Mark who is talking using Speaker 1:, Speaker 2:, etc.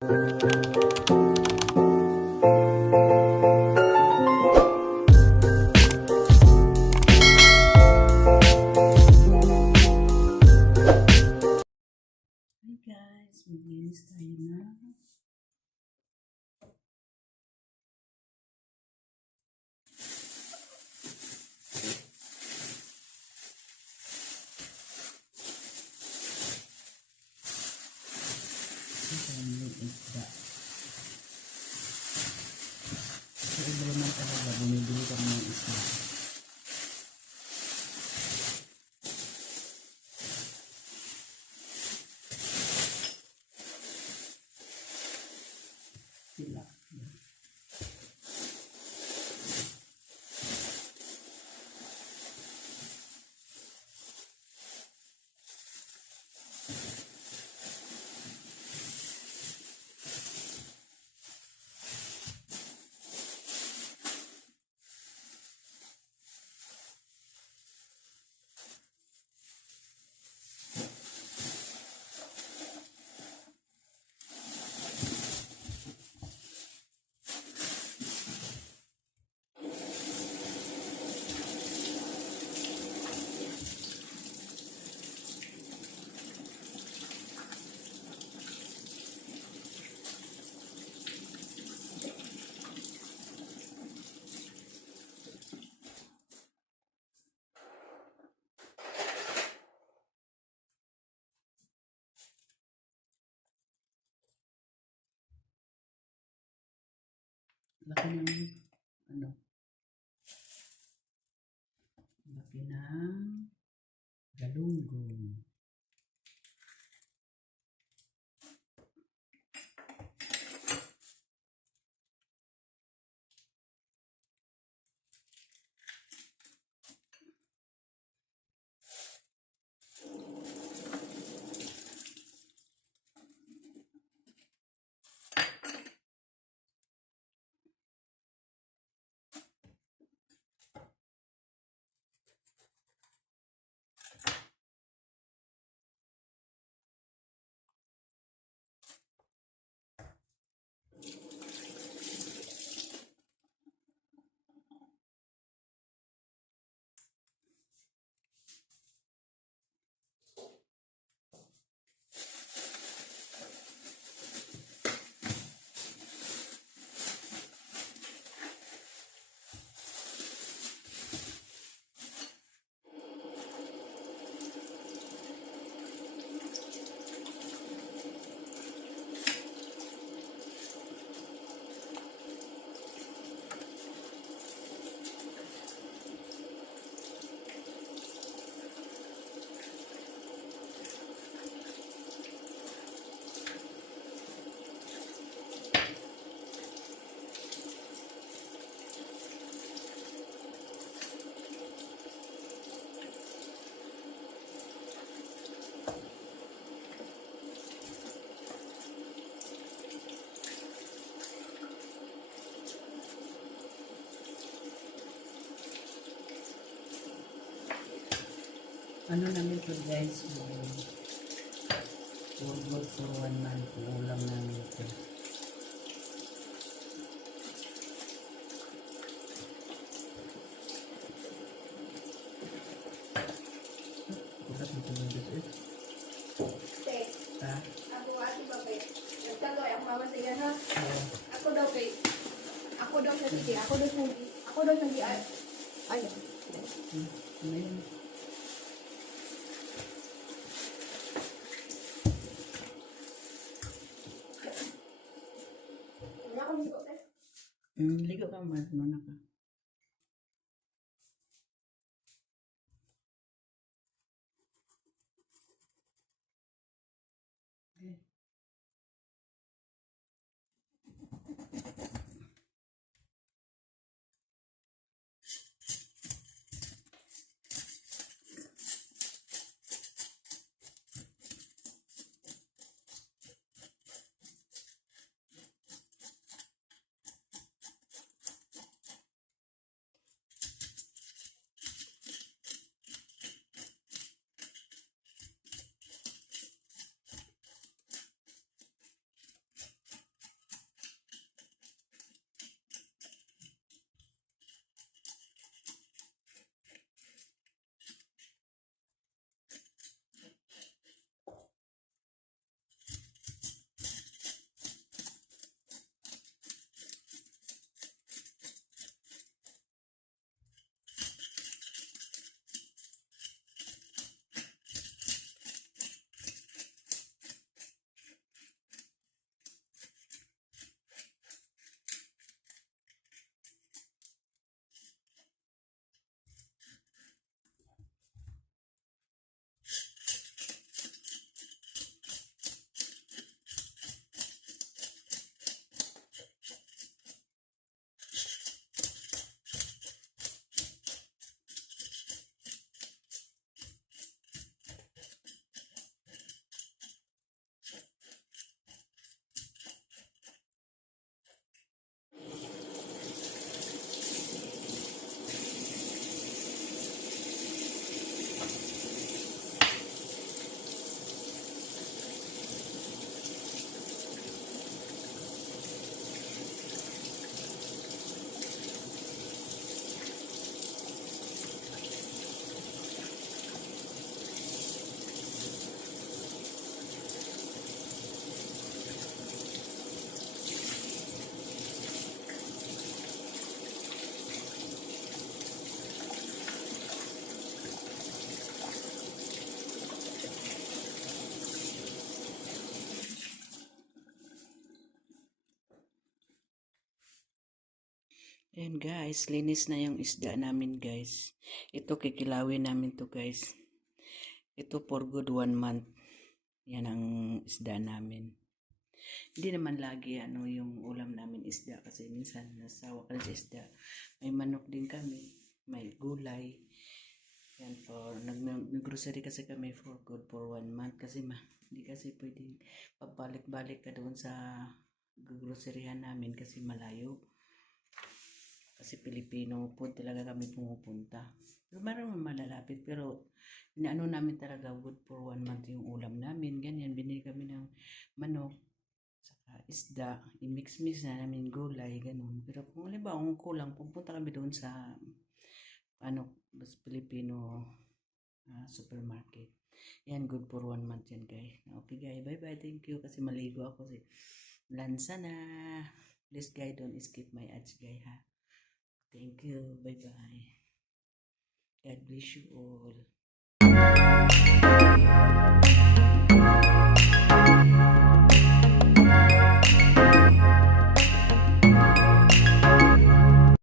Speaker 1: Thank you. Good. Laki ng ano? Laki ng galunggong. Ano namin to guys? World War for one month. Ulam namin ito. Ulat mo tuloy dito eh.
Speaker 2: Te,
Speaker 1: Ha?
Speaker 2: ako ati ba kay? Nagtaloy ang mama sa ha. Ako daw kay. Ako daw sa sige. Ako daw sa Ako daw sa ay. Ay.
Speaker 1: Hmm. Ano? Hmm, ligo ka man. Ano ka? Okay. Ayan guys, linis na yung isda namin guys. Ito kikilawin namin to guys. Ito for good one month. Yan ang isda namin. Hindi naman lagi ano yung ulam namin isda kasi minsan nasawa ka sa isda. May manok din kami, may gulay. Yan for nag grocery kasi kami for good for one month kasi ma hindi kasi pwedeng pabalik-balik ka doon sa groceryhan namin kasi malayo. Kasi Pilipino food talaga kami pumupunta. Pero meron naman malalapit pero inaano namin talaga good for one month yung ulam namin. Ganyan, binili kami ng manok, saka isda, i-mix-mix na namin gulay, ganun. Pero kung halimbawa kung kulang, pupunta kami doon sa ano, mas Filipino ah, supermarket. Yan, good for one month yan, guys. Okay, guys. Bye-bye. Thank you. Kasi maligo ako kasi lansa na. Please, guys, don't skip my ads, guys, ha. Thank you. Bye-bye. God bless you all.